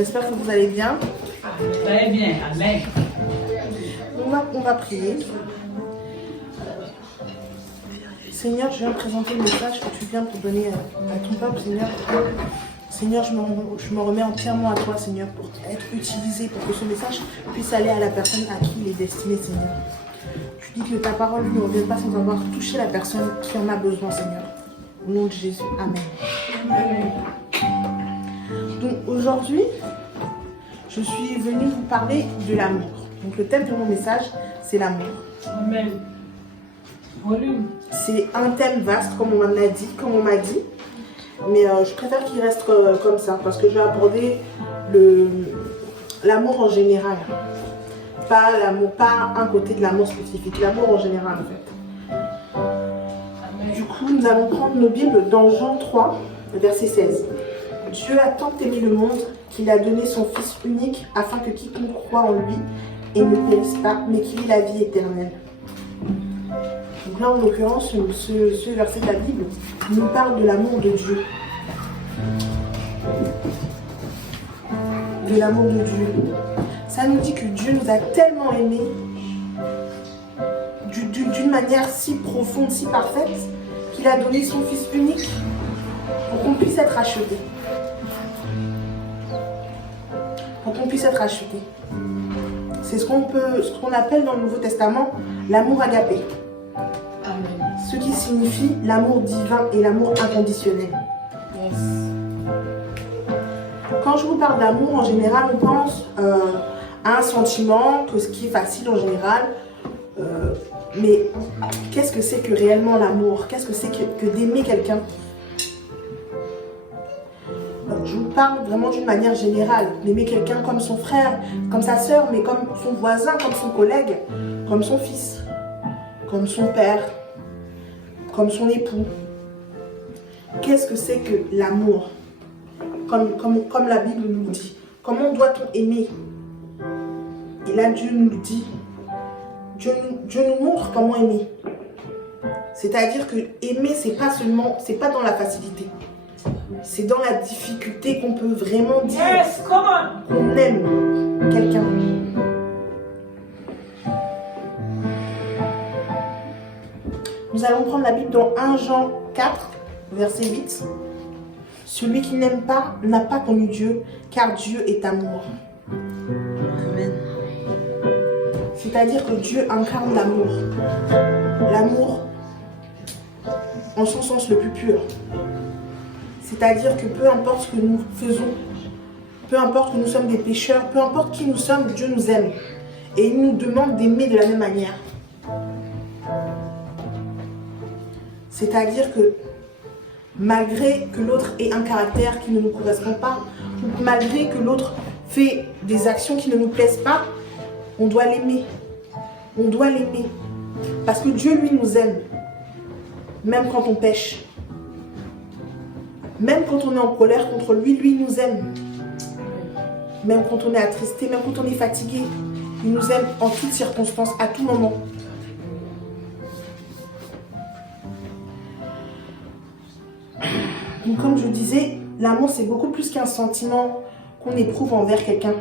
J'espère que vous allez bien. Très bien, amen. On va prier. Seigneur, je viens présenter le message que tu viens pour donner à ton peuple, Seigneur. Seigneur, je me remets entièrement à toi, Seigneur, pour être utilisé, pour que ce message puisse aller à la personne à qui il est destiné, Seigneur. Tu dis que ta parole ne revient pas sans avoir touché la personne qui en a besoin, Seigneur. Au nom de Jésus, amen. Amen. Donc aujourd'hui, je suis venue vous parler de l'amour. Donc le thème de mon message, c'est l'amour. Amen. Volume. C'est un thème vaste, comme on m'a dit. Mais je préfère qu'il reste comme ça, parce que je vais aborder l'amour en général. Pas un côté de l'amour spécifique, l'amour en général en fait. Amen. Du coup, nous allons prendre nos Bibles dans Jean 3, verset 16. Dieu a tant aimé le monde qu'il a donné son Fils unique afin que quiconque croit en lui et ne périsse pas, mais qu'il ait la vie éternelle. Donc là, en l'occurrence, ce verset de la Bible nous parle de l'amour de Dieu. De l'amour de Dieu. Ça nous dit que Dieu nous a tellement aimés d'une manière si profonde, si parfaite, qu'il a donné son Fils unique pour qu'on puisse être acheté. Pour qu'on puisse être acheté. C'est ce qu'on appelle dans le Nouveau Testament l'amour agapé. Amen. Ce qui signifie l'amour divin et l'amour inconditionnel. Yes. Quand je vous parle d'amour, en général, on pense à un sentiment, que ce qui est facile en général. Mais qu'est-ce que c'est que réellement l'amour? Qu'est-ce que c'est que d'aimer quelqu'un? Je vous parle vraiment d'une manière générale. D'aimer quelqu'un comme son frère, comme sa sœur, mais comme son voisin, comme son collègue, comme son fils, comme son père, comme son époux. Qu'est-ce que c'est que l'amour? Comme la Bible nous le dit. Comment doit-on aimer? Et là, Dieu nous le dit. Dieu nous montre comment aimer. C'est-à-dire que aimer, c'est pas dans la facilité. C'est dans la difficulté qu'on peut vraiment dire Yes, come on. qu'on aime quelqu'un. Nous allons prendre la Bible dans 1 Jean 4, verset 8. Celui qui n'aime pas n'a pas connu Dieu, car Dieu est amour. Amen. C'est-à-dire que Dieu incarne l'amour. L'amour en son sens le plus pur. C'est-à-dire que peu importe ce que nous faisons, peu importe que nous sommes des pécheurs, peu importe qui nous sommes, Dieu nous aime. Et il nous demande d'aimer de la même manière. C'est-à-dire que malgré que l'autre ait un caractère qui ne nous correspond pas, ou malgré que l'autre fait des actions qui ne nous plaisent pas, on doit l'aimer. On doit l'aimer. Parce que Dieu, lui, nous aime. Même quand on pêche. Même quand on est en colère contre lui, lui nous aime. Même quand on est attristé, même quand on est fatigué, il nous aime en toutes circonstances, à tout moment. Donc comme je disais, l'amour c'est beaucoup plus qu'un sentiment qu'on éprouve envers quelqu'un.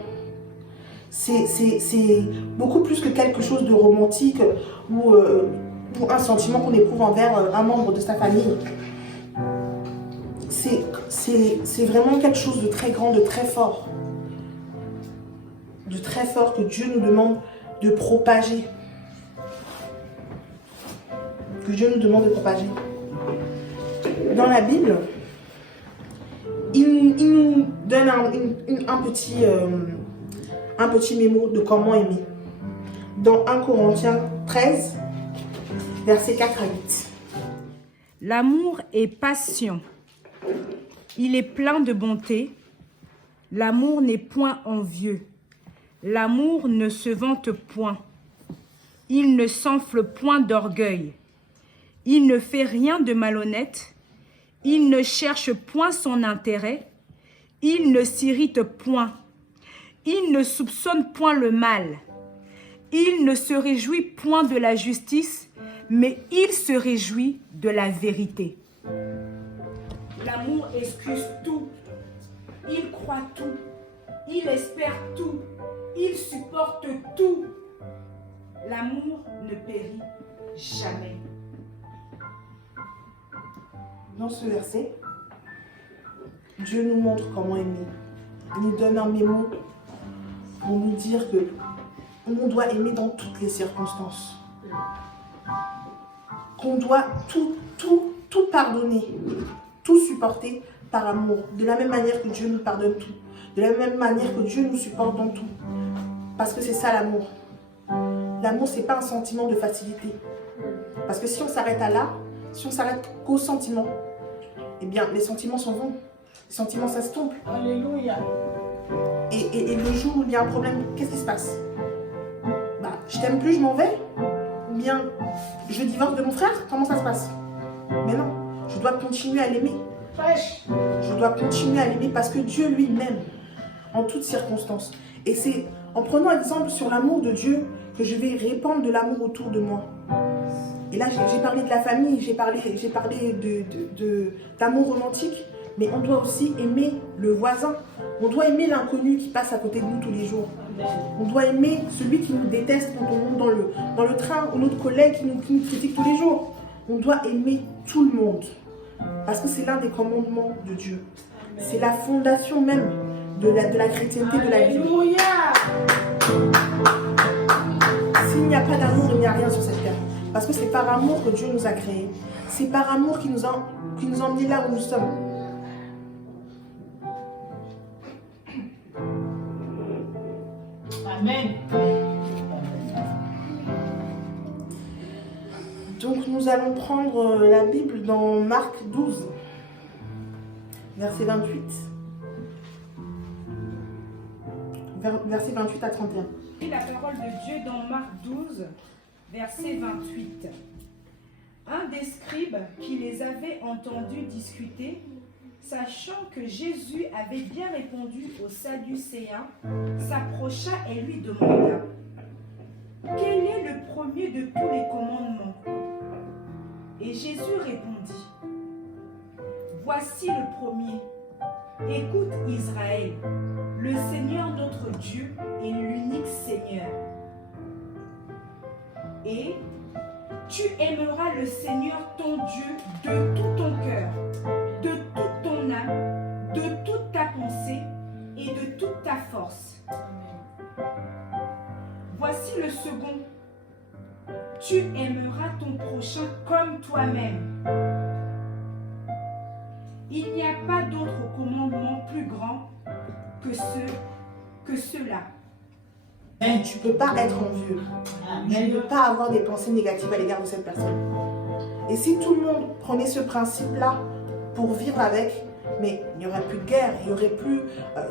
C'est beaucoup plus que quelque chose de romantique ou ou un sentiment qu'on éprouve envers un membre de sa famille. C'est vraiment quelque chose de très grand, de très fort. De très fort que Dieu nous demande de propager. Que Dieu nous demande de propager. Dans la Bible, il nous donne un petit mémo de comment aimer. Dans 1 Corinthiens 13, versets 4 à 8. L'amour est patient. Il est plein de bonté. L'amour n'est point envieux. L'amour ne se vante point. Il ne s'enfle point d'orgueil. Il ne fait rien de malhonnête. Il ne cherche point son intérêt. Il ne s'irrite point. Il ne soupçonne point le mal. Il ne se réjouit point de la justice, mais il se réjouit de la vérité. L'amour excuse tout. Il croit tout. Il espère tout. Il supporte tout. L'amour ne périt jamais. Dans ce verset, Dieu nous montre comment aimer. Il nous donne un mémo pour nous dire que on doit aimer dans toutes les circonstances. Qu'on doit tout pardonner, tout supporter par amour. De la même manière que Dieu nous pardonne tout. De la même manière que Dieu nous supporte dans tout. Parce que c'est ça l'amour. L'amour, ce n'est pas un sentiment de facilité. Parce que si on s'arrête à là, si on s'arrête qu'aux sentiments, eh bien, les sentiments s'en vont. Les sentiments s'estompent. Alléluia. Et le jour où il y a un problème, qu'est-ce qui se passe? Bah, je t'aime plus, je m'en vais? Ou bien, je divorce de mon frère? Comment ça se passe? Mais non, je dois continuer à l'aimer. Je dois continuer à l'aimer parce que Dieu lui m'aime en toutes circonstances. Et c'est en prenant exemple sur l'amour de Dieu que je vais répandre de l'amour autour de moi. Et là, j'ai parlé de la famille, j'ai parlé d'amour romantique, mais on doit aussi aimer le voisin. On doit aimer l'inconnu qui passe à côté de nous tous les jours. On doit aimer celui qui nous déteste quand on monte dans le train, ou notre collègue qui nous critique tous les jours. On doit aimer tout le monde. Parce que c'est l'un des commandements de Dieu. C'est la fondation même de la chrétienté, de la vie. Alléluia. S'il n'y a pas d'amour, il n'y a rien sur cette terre. Parce que c'est par amour que Dieu nous a créés. C'est par amour qu'il nous a emmenés là où nous sommes. Amen. Donc nous allons prendre la Bible dans Marc 12, verset 28. Verset 28 à 31. Et la parole de Dieu dans Marc 12, verset 28. Un des scribes qui les avait entendus discuter, sachant que Jésus avait bien répondu aux Sadducéens, s'approcha et lui demanda: quel est le premier de tous les commandements? Et Jésus répondit: voici le premier. Écoute Israël, le Seigneur notre Dieu est l'unique Seigneur. Et tu aimeras le Seigneur ton Dieu de tout ton cœur, de toute ton âme, de toute ta pensée et de toute ta force. Voici le second. Tu aimeras ton prochain comme toi-même. Il n'y a pas d'autre commandement plus grand que cela. Tu ne peux pas être envieux. Tu ne peux pas avoir des pensées négatives à l'égard de cette personne. Et si tout le monde prenait ce principe-là pour vivre avec, mais il n'y aurait plus de guerre, il n'y aurait plus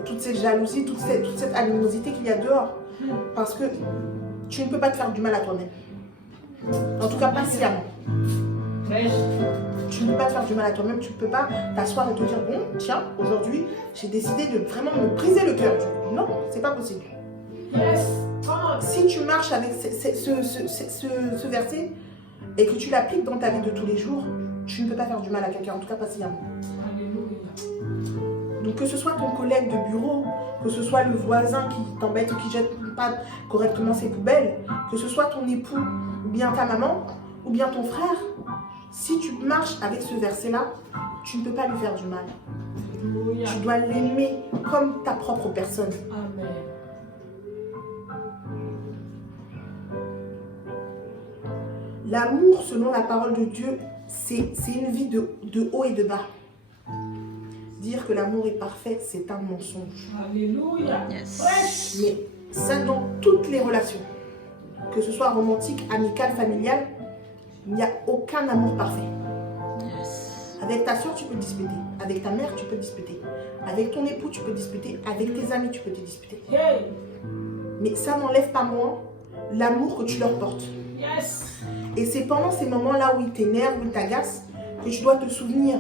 toute cette jalousie, toute cette animosité qu'il y a dehors. Parce que tu ne peux pas te faire du mal à toi-même. En tout cas, pas sciemment. Tu ne peux pas te faire du mal à toi-même, tu ne peux pas t'asseoir et te dire, bon, tiens, aujourd'hui, j'ai décidé de vraiment me briser le cœur. Non, c'est pas possible. Si tu marches avec ce verset et que tu l'appliques dans ta vie de tous les jours, tu ne peux pas faire du mal à quelqu'un, en tout cas pas sciemment. Donc que ce soit ton collègue de bureau, que ce soit le voisin qui t'embête ou qui jette pas correctement ses poubelles, que ce soit ton époux ou bien ta maman, ou bien ton frère, si tu marches avec ce verset-là, tu ne peux pas lui faire du mal. Alléluia. Tu dois l'aimer comme ta propre personne. Amen. L'amour, selon la parole de Dieu, c'est une vie de haut et de bas. Dire que l'amour est parfait, c'est un mensonge. Alléluia. Yes. Mais ça, dans toutes les relations, que ce soit romantique, amicale, familiale, il n'y a aucun amour parfait. Yes. Avec ta soeur, tu peux te disputer. Avec ta mère, tu peux te disputer. Avec ton époux, tu peux te disputer. Avec tes amis, tu peux te disputer. Hey. Mais ça n'enlève pas moins l'amour que tu leur portes. Yes. Et c'est pendant ces moments-là où ils t'énervent, où ils t'agacent, que tu dois te souvenir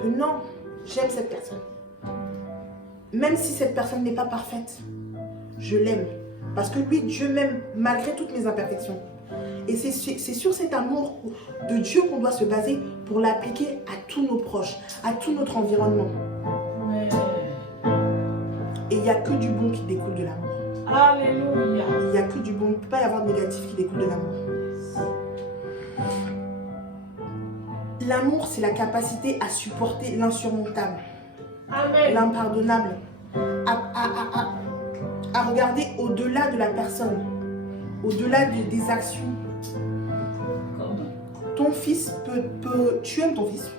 que non, j'aime cette personne. Même si cette personne n'est pas parfaite, je l'aime. Parce que lui, Dieu m'aime malgré toutes mes imperfections. Et c'est sur cet amour de Dieu qu'on doit se baser pour l'appliquer à tous nos proches, à tout notre environnement. Amen. Et il n'y a que du bon qui découle de l'amour. Alléluia. Il n'y a que du bon. Il ne peut pas y avoir de négatif qui découle de l'amour. L'amour, c'est la capacité à supporter l'insurmontable, Amen. l'impardonnable, à regarder au-delà de la personne, au-delà des actions. Ton fils tu aimes ton fils,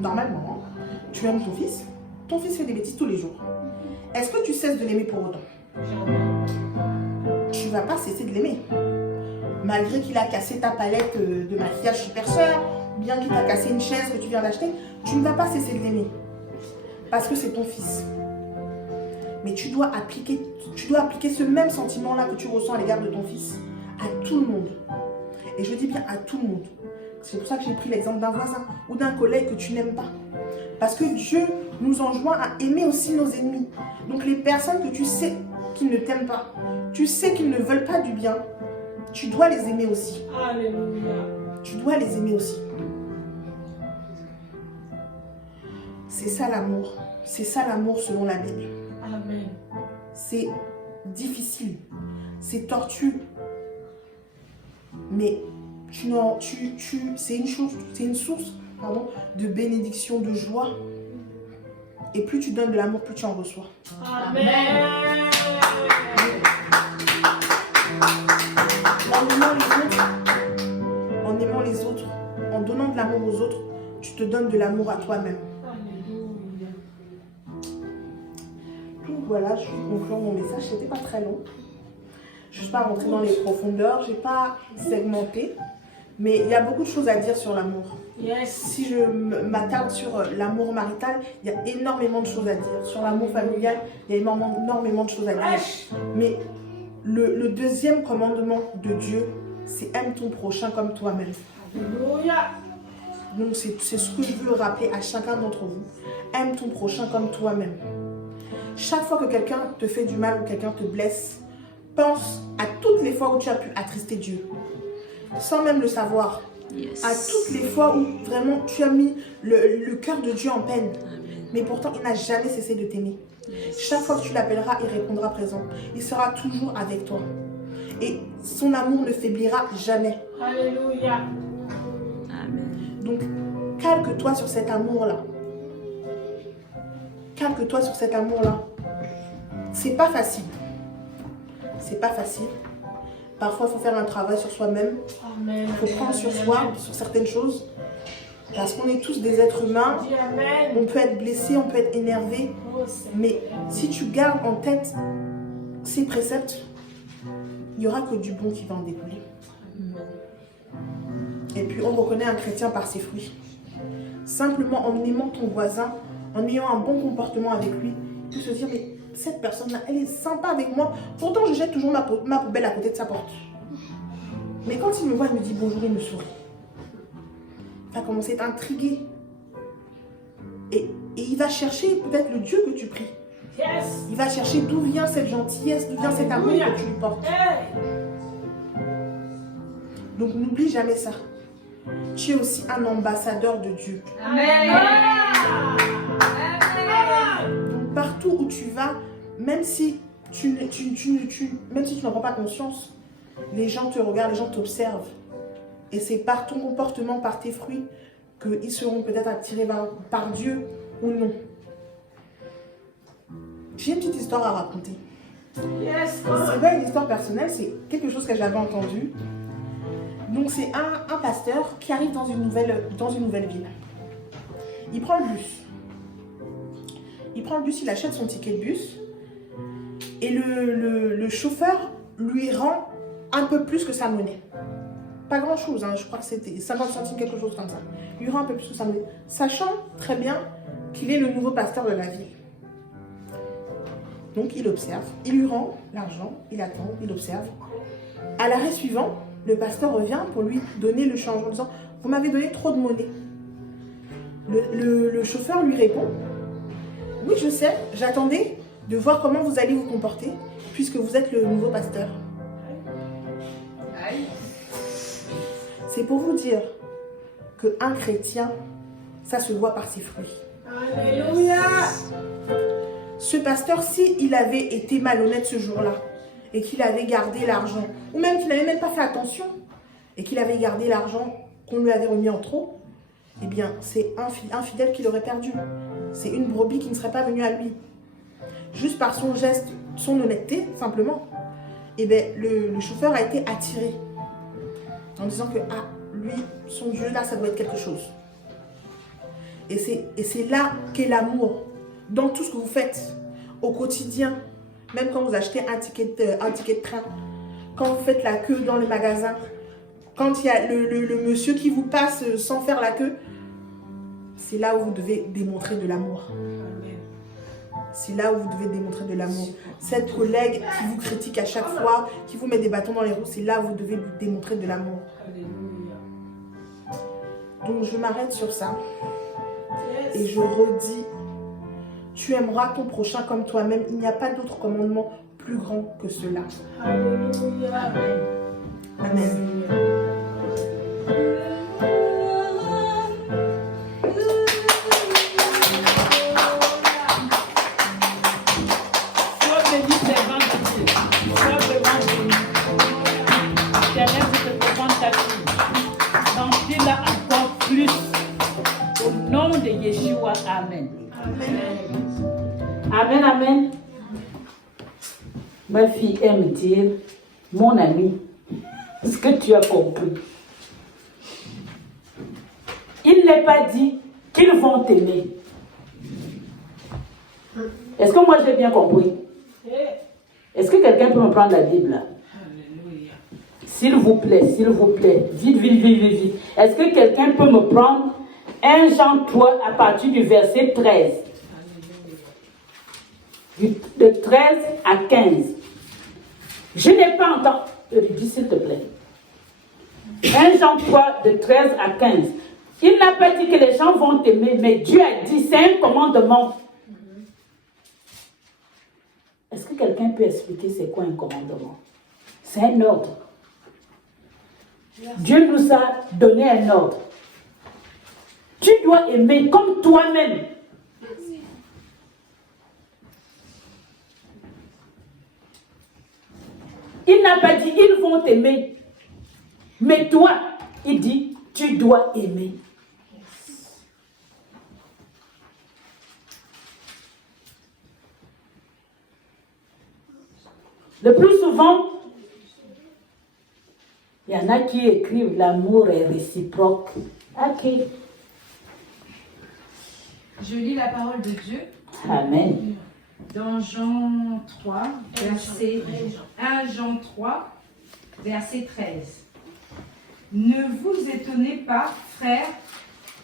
normalement, hein. Tu aimes ton fils fait des bêtises tous les jours. Est-ce que tu cesses de l'aimer pour autant? Tu ne vas pas cesser de l'aimer. Malgré qu'il a cassé ta palette de maquillage super cher, ou bien qu'il t'a cassé une chaise que tu viens d'acheter, tu ne vas pas cesser de l'aimer. Parce que c'est ton fils. Mais tu dois appliquer ce même sentiment-là que tu ressens à l'égard de ton fils à tout le monde. Et je dis bien à tout le monde. C'est pour ça que j'ai pris l'exemple d'un voisin ou d'un collègue que tu n'aimes pas. Parce que Dieu nous enjoint à aimer aussi nos ennemis. Donc les personnes que tu sais qui ne t'aiment pas, tu sais qu'ils ne veulent pas du bien, tu dois les aimer aussi. Alléluia. Tu dois les aimer aussi. C'est ça l'amour. C'est ça l'amour selon la Bible. Amen. C'est difficile. C'est tortueux. Mais c'est une source de bénédiction, de joie. Et plus tu donnes de l'amour, plus tu en reçois. Amen. En aimant les autres, en donnant de l'amour aux autres, tu te donnes de l'amour à toi-même. Alléluia. Donc voilà, je conclue mon message. C'était pas très long. Je ne suis pas rentrée dans les profondeurs, je n'ai pas segmenté. Mais il y a beaucoup de choses à dire sur l'amour. Yes. Si je m'attarde sur l'amour marital, il y a énormément de choses à dire. Sur l'amour familial, il y a énormément de choses à dire. Mais le deuxième commandement de Dieu, c'est aime ton prochain comme toi-même. Alléluia. Donc c'est ce que je veux rappeler à chacun d'entre vous. Aime ton prochain comme toi-même. Chaque fois que quelqu'un te fait du mal ou quelqu'un te blesse, pense à toutes les fois où tu as pu attrister Dieu, sans même le savoir. Yes. À toutes les fois où vraiment tu as mis le cœur de Dieu en peine. Amen. Mais pourtant, il n'a jamais cessé de t'aimer. Chaque fois que tu l'appelleras, il répondra présent. Il sera toujours avec toi. Et son amour ne faiblira jamais. Alléluia. Amen. Donc, calque-toi sur cet amour-là. Calque-toi sur cet amour-là. C'est pas facile. C'est pas facile. Parfois, il faut faire un travail sur soi-même. Amen. Il faut prendre sur soi, sur certaines choses. Parce qu'on est tous des êtres humains. Dis Amen. On peut être blessé, on peut être énervé. Oh, Seigneur. Mais si tu gardes en tête ces préceptes, il n'y aura que du bon qui va en découler. Et puis, on reconnaît un chrétien par ses fruits. Simplement en aimant ton voisin, en ayant un bon comportement avec lui, tu peux se dire, mais cette personne-là, elle est sympa avec moi. Pourtant, je jette toujours ma poubelle à côté de sa porte. Mais quand il me voit, il me dit bonjour, il me sourit. Il va commencer à être intrigué. Et il va chercher peut-être le Dieu que tu pries. Yes. Il va chercher d'où vient cette gentillesse, d'où vient cet amour que tu lui portes. Hey. Donc n'oublie jamais ça. Tu es aussi un ambassadeur de Dieu. Amen. Donc partout où tu vas, même si tu n'en prends pas conscience, les gens te regardent, les gens t'observent. Et c'est par ton comportement, par tes fruits, qu'ils seront peut-être attirés par Dieu ou non. J'ai une petite histoire à raconter. Yes, C'est pas une histoire personnelle, c'est quelque chose que j'avais entendu. Donc c'est un pasteur qui arrive dans une nouvelle ville. Il prend le bus. Il achète son ticket de bus. Et le chauffeur lui rend un peu plus que sa monnaie. Pas grand chose, hein, je crois que c'était 50 centimes, quelque chose comme ça. Il lui rend un peu plus que sa monnaie. Sachant très bien qu'il est le nouveau pasteur de la ville. Donc il observe, il lui rend l'argent, il attend, il observe. À l'arrêt suivant, le pasteur revient pour lui donner le change en disant « Vous m'avez donné trop de monnaie ». Le chauffeur lui répond « Oui, je sais, j'attendais de voir comment vous allez vous comporter puisque vous êtes le nouveau pasteur. » C'est pour vous dire qu'un chrétien, ça se voit par ses fruits. Alléluia. Ce pasteur, s'il avait été malhonnête ce jour-là, et qu'il avait gardé l'argent, ou même qu'il n'avait même pas fait attention, et qu'il avait gardé l'argent qu'on lui avait remis en trop, eh bien, c'est un fidèle qu'il aurait perdu. C'est une brebis qui ne serait pas venue à lui. Juste par son geste, son honnêteté, simplement, eh bien, le chauffeur a été attiré. En disant que, ah, lui, son Dieu, là, ça doit être quelque chose. Et c'est là qu'est l'amour. Dans tout ce que vous faites au quotidien, même quand vous achetez un ticket de train, quand vous faites la queue dans les magasins, quand il y a le monsieur qui vous passe sans faire la queue, c'est là où vous devez démontrer de l'amour. C'est là où vous devez démontrer de l'amour. Cette collègue qui vous critique à chaque fois, qui vous met des bâtons dans les roues, c'est là où vous devez lui démontrer de l'amour. Donc je m'arrête sur ça. Et je redis, tu aimeras ton prochain comme toi-même. Il n'y a pas d'autre commandement plus grand que cela. Alléluia. Amen. Sois béni, servant de Dieu. Sois vraiment béni. Éternel, je te demande ta fille. Remplis-la encore plus. Au nom de Yeshua, Amen. Amen, amen. Ma fille aime dire, mon ami, ce que tu as compris. Il n'est pas dit qu'ils vont t'aimer. Est-ce que moi j'ai bien compris? Est-ce que quelqu'un peut me prendre la Bible là? S'il vous plaît, vite, vite, vite, vite, vite. Est-ce que quelqu'un peut me prendre 1 Jean 3 à partir du verset 13? De 13 à 15. Je n'ai pas entendu. Dis s'il te plaît. 1 Jean 3 de 13 à 15. Il n'a pas dit que les gens vont t'aimer, mais Dieu a dit, c'est un commandement. Est-ce que quelqu'un peut expliquer c'est quoi un commandement? C'est un ordre. Dieu nous a donné un ordre. Tu dois aimer comme toi-même. Il n'a pas dit ils vont t'aimer. Mais toi, il dit tu dois aimer. Le plus souvent, il y en a qui écrivent l'amour est réciproque. Ok. Je lis la parole de Dieu. Amen. Dans Jean 3, verset 1 Jean 3, verset 13. Ne vous étonnez pas, frères,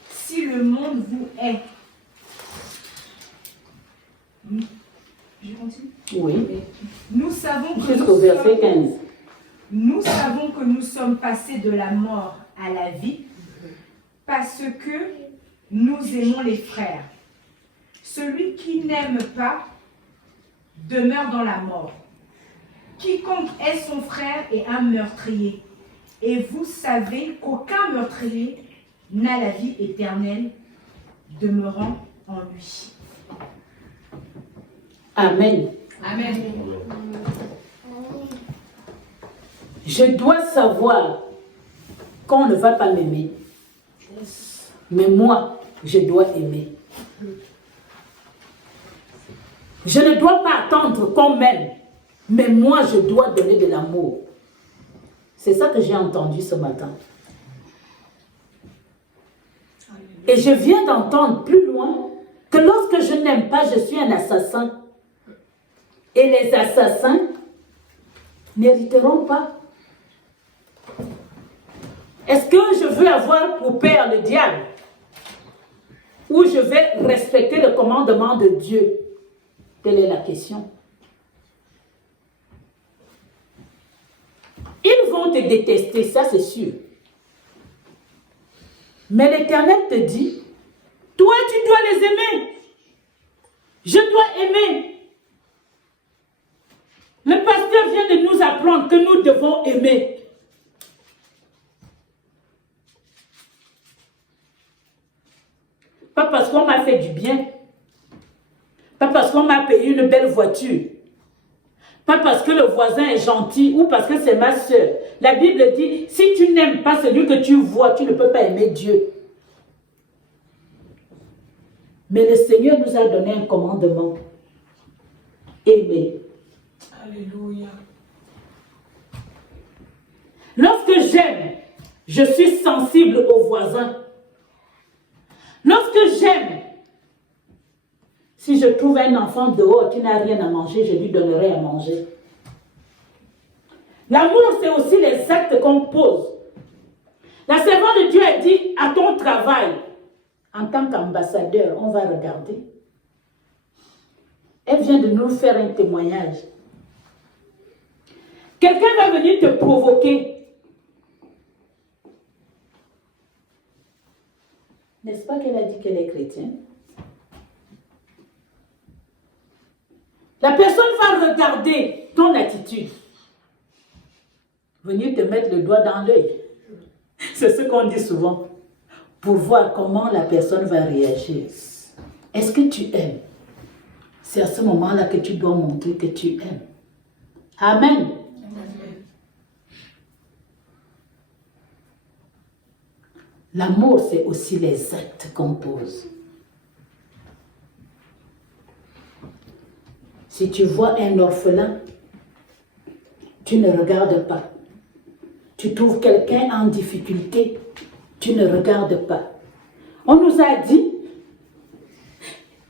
si le monde vous hait. Je continue. Oui. Nous savons que Jusqu'au verset 15. nous savons que nous sommes passés de la mort à la vie parce que nous aimons les frères. Celui qui n'aime pas demeure dans la mort. Quiconque est son frère est un meurtrier. Et vous savez qu'aucun meurtrier n'a la vie éternelle demeurant en lui. Amen. Amen. Je dois savoir qu'on ne va pas m'aimer. Mais moi, je dois aimer. Je ne dois pas attendre qu'on m'aime, mais moi, je dois donner de l'amour. C'est ça que j'ai entendu ce matin. Et je viens d'entendre plus loin que lorsque je n'aime pas, je suis un assassin. Et les assassins n'hériteront pas. Est-ce que je veux avoir pour père le diable? Ou je vais respecter le commandement de Dieu? Telle est la question. Ils vont te détester, ça c'est sûr. Mais l'Éternel te dit, toi tu dois les aimer. Je dois aimer. Le pasteur vient de nous apprendre que nous devons aimer. Pas parce qu'on m'a fait du bien. Pas parce qu'on m'a payé une belle voiture. Pas parce que le voisin est gentil ou parce que c'est ma soeur. La Bible dit, si tu n'aimes pas celui que tu vois, tu ne peux pas aimer Dieu. Mais le Seigneur nous a donné un commandement. Aimer. Alléluia. Lorsque j'aime, je suis sensible aux voisins. Lorsque j'aime, si je trouve un enfant dehors qui n'a rien à manger, je lui donnerai à manger. L'amour, c'est aussi les actes qu'on pose. La servante de Dieu a dit, à ton travail, en tant qu'ambassadeur, on va regarder. Elle vient de nous faire un témoignage. Quelqu'un va venir te provoquer. N'est-ce pas qu'elle a dit qu'elle est chrétienne? La personne va regarder ton attitude. Venir te mettre le doigt dans l'œil. C'est ce qu'on dit souvent. Pour voir comment la personne va réagir. Est-ce que tu aimes? C'est à ce moment-là que tu dois montrer que tu aimes. Amen. L'amour, c'est aussi les actes qu'on pose. Si tu vois un orphelin, tu ne regardes pas. Tu trouves quelqu'un en difficulté, tu ne regardes pas. On nous a dit,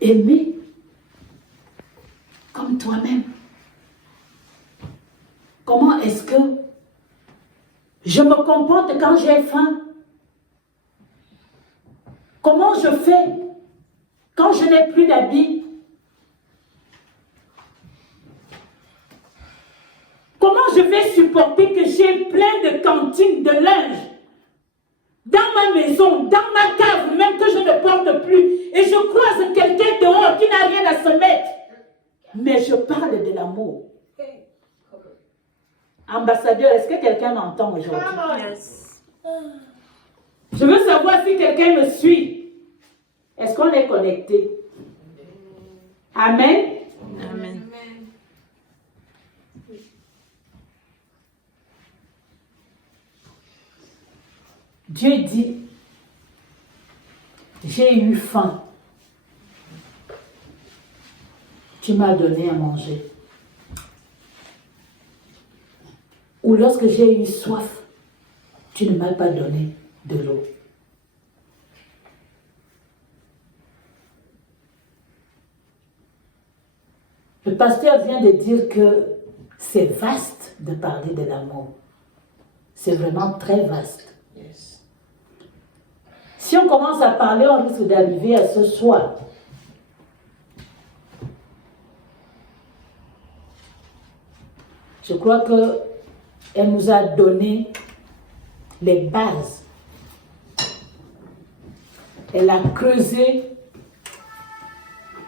aimer comme toi-même. Comment est-ce que je me comporte quand j'ai faim? Comment je fais quand je n'ai plus d'habits? Comment je vais supporter que j'ai plein de cantines de linge dans ma maison, dans ma cave, même que je ne porte plus, et je croise quelqu'un dehors qui n'a rien à se mettre? Mais je parle de l'amour. Ambassadeur, est-ce que quelqu'un m'entend aujourd'hui? Je veux savoir si quelqu'un me suit. Est-ce qu'on est connecté? Amen. Amen. Dieu dit, j'ai eu faim. Tu m'as donné à manger. Ou lorsque j'ai eu soif, tu ne m'as pas donné de l'eau. Le pasteur vient de dire que c'est vaste de parler de l'amour. C'est vraiment très vaste. Yes. Si on commence à parler, on risque d'arriver à ce soir. Je crois qu'elle nous a donné les bases. Elle a creusé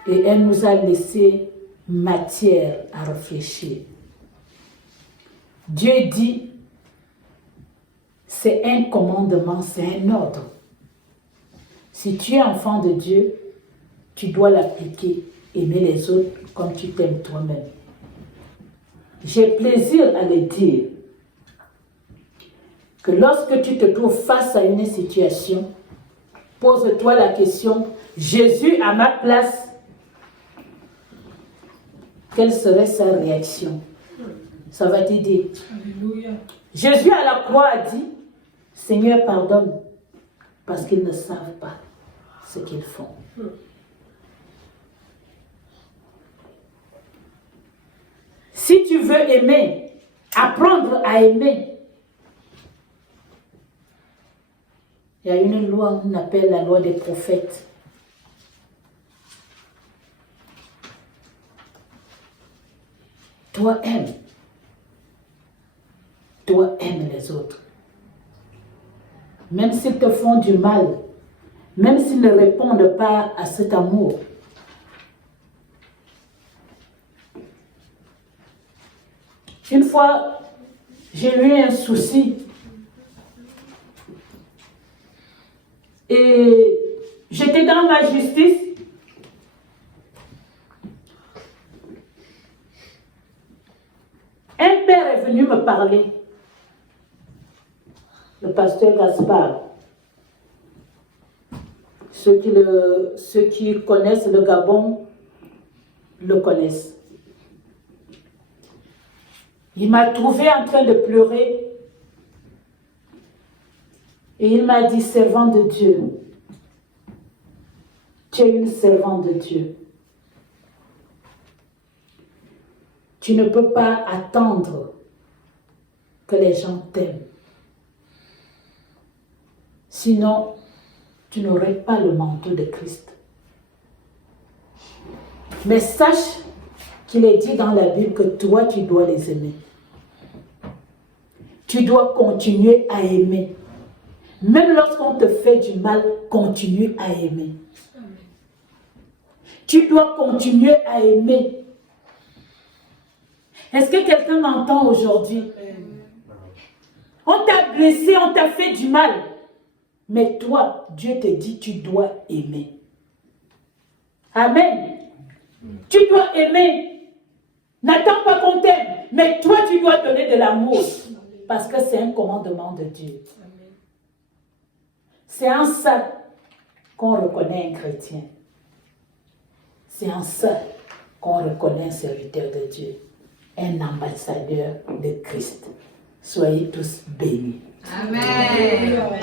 et elle nous a laissé matière à réfléchir. Dieu dit, c'est un commandement, c'est un ordre. Si tu es enfant de Dieu, tu dois l'appliquer, aimer les autres comme tu t'aimes toi-même. J'ai plaisir à le dire. que lorsque tu te trouves face à une situation, pose-toi la question, Jésus à ma place, quelle serait sa réaction? Ça va t'aider. Jésus à la croix a dit, Seigneur, pardonne, parce qu'ils ne savent pas ce qu'ils font. Si tu veux aimer, apprendre à aimer, il y a une loi qu'on appelle la loi des prophètes. Toi aimes. Toi aimes les autres. Même s'ils te font du mal, même s'ils ne répondent pas à cet amour. Une fois, j'ai eu un souci. Et j'étais dans ma justice. Un père est venu me parler. Le pasteur Gaspard. Ceux qui connaissent le Gabon le connaissent. Il m'a trouvé en train de pleurer. Et il m'a dit, servant de Dieu, tu es une servante de Dieu. Tu ne peux pas attendre que les gens t'aiment. Sinon, tu n'aurais pas le manteau de Christ. Mais sache qu'il est dit dans la Bible que toi, tu dois les aimer. Tu dois continuer à aimer. Même lorsqu'on te fait du mal, continue à aimer. Tu dois continuer à aimer. Est-ce que quelqu'un m'entend aujourd'hui? On t'a blessé, on t'a fait du mal. Mais toi, Dieu te dit, tu dois aimer. Amen. Tu dois aimer. N'attends pas qu'on t'aime. Mais toi, tu dois donner de l'amour. Parce que c'est un commandement de Dieu. C'est en ça qu'on reconnaît un chrétien. C'est en ça qu'on reconnaît un serviteur de Dieu. Un ambassadeur de Christ. Soyez tous bénis. Amen.